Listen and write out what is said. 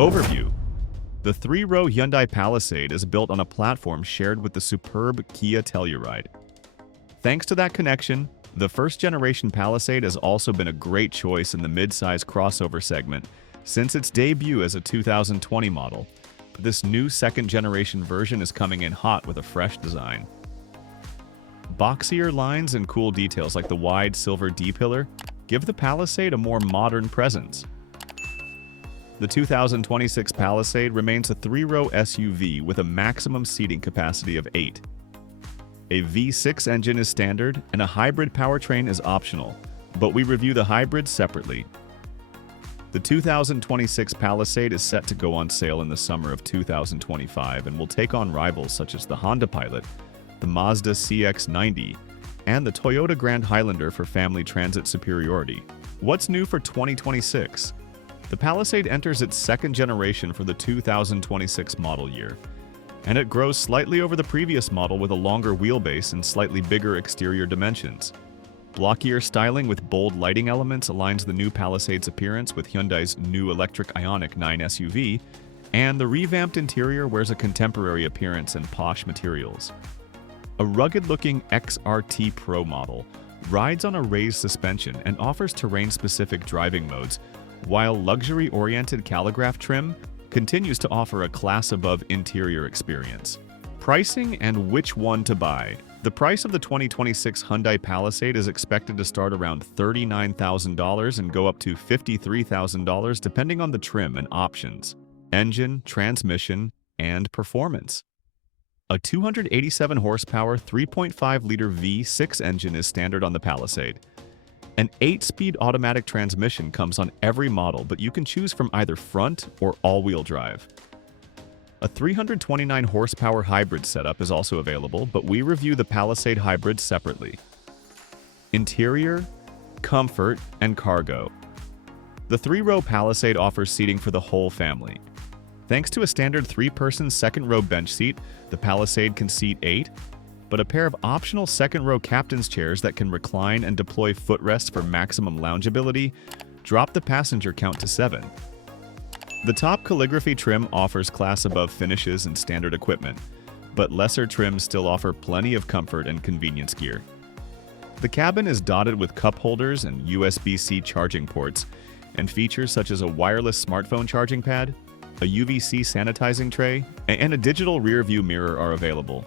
Overview. The three-row Hyundai Palisade is built on a platform shared with the superb Kia Telluride. Thanks to that connection, the first-generation Palisade has also been a great choice in the mid-size crossover segment since its debut as a 2020 model. But this new second-generation version is coming in hot with a fresh design. Boxier lines and cool details like the wide silver D-pillar give the Palisade a more modern presence. The 2026 Palisade remains a three-row SUV with a maximum seating capacity of 8. A V6 engine is standard and a hybrid powertrain is optional, but we review the hybrids separately. The 2026 Palisade is set to go on sale in the summer of 2025 and will take on rivals such as the Honda Pilot, the Mazda CX-90, and the Toyota Grand Highlander for family transit superiority. What's new for 2026? The Palisade enters its second generation for the 2026 model year, and it grows slightly over the previous model with a longer wheelbase and slightly bigger exterior dimensions. Blockier styling with bold lighting elements aligns the new Palisade's appearance with Hyundai's new electric Ioniq 9 SUV, and the revamped interior wears a contemporary appearance and posh materials. A rugged-looking XRT Pro model rides on a raised suspension and offers terrain-specific driving modes, while luxury-oriented calligraph trim continues to offer a class-above interior experience. Pricing and which one to buy. The price of the 2026 Hyundai Palisade is expected to start around $39,000 and go up to $53,000 depending on the trim and options, engine, transmission, and performance. A 287 horsepower 3.5-liter V6 engine is standard on the Palisade. An 8-speed automatic transmission comes on every model, but you can choose from either front or all-wheel drive. A 329 horsepower hybrid setup is also available, but we review the Palisade hybrid separately. Interior, comfort, and cargo. The three-row Palisade offers seating for the whole family. Thanks to a standard 3-person second-row bench seat, the Palisade can seat 8, but a pair of optional second-row captain's chairs that can recline and deploy footrests for maximum loungeability drop the passenger count to 7. The top calligraphy trim offers class-above finishes and standard equipment, but lesser trims still offer plenty of comfort and convenience gear. The cabin is dotted with cup holders and USB-C charging ports, and features such as a wireless smartphone charging pad, a UVC sanitizing tray, and a digital rear-view mirror are available.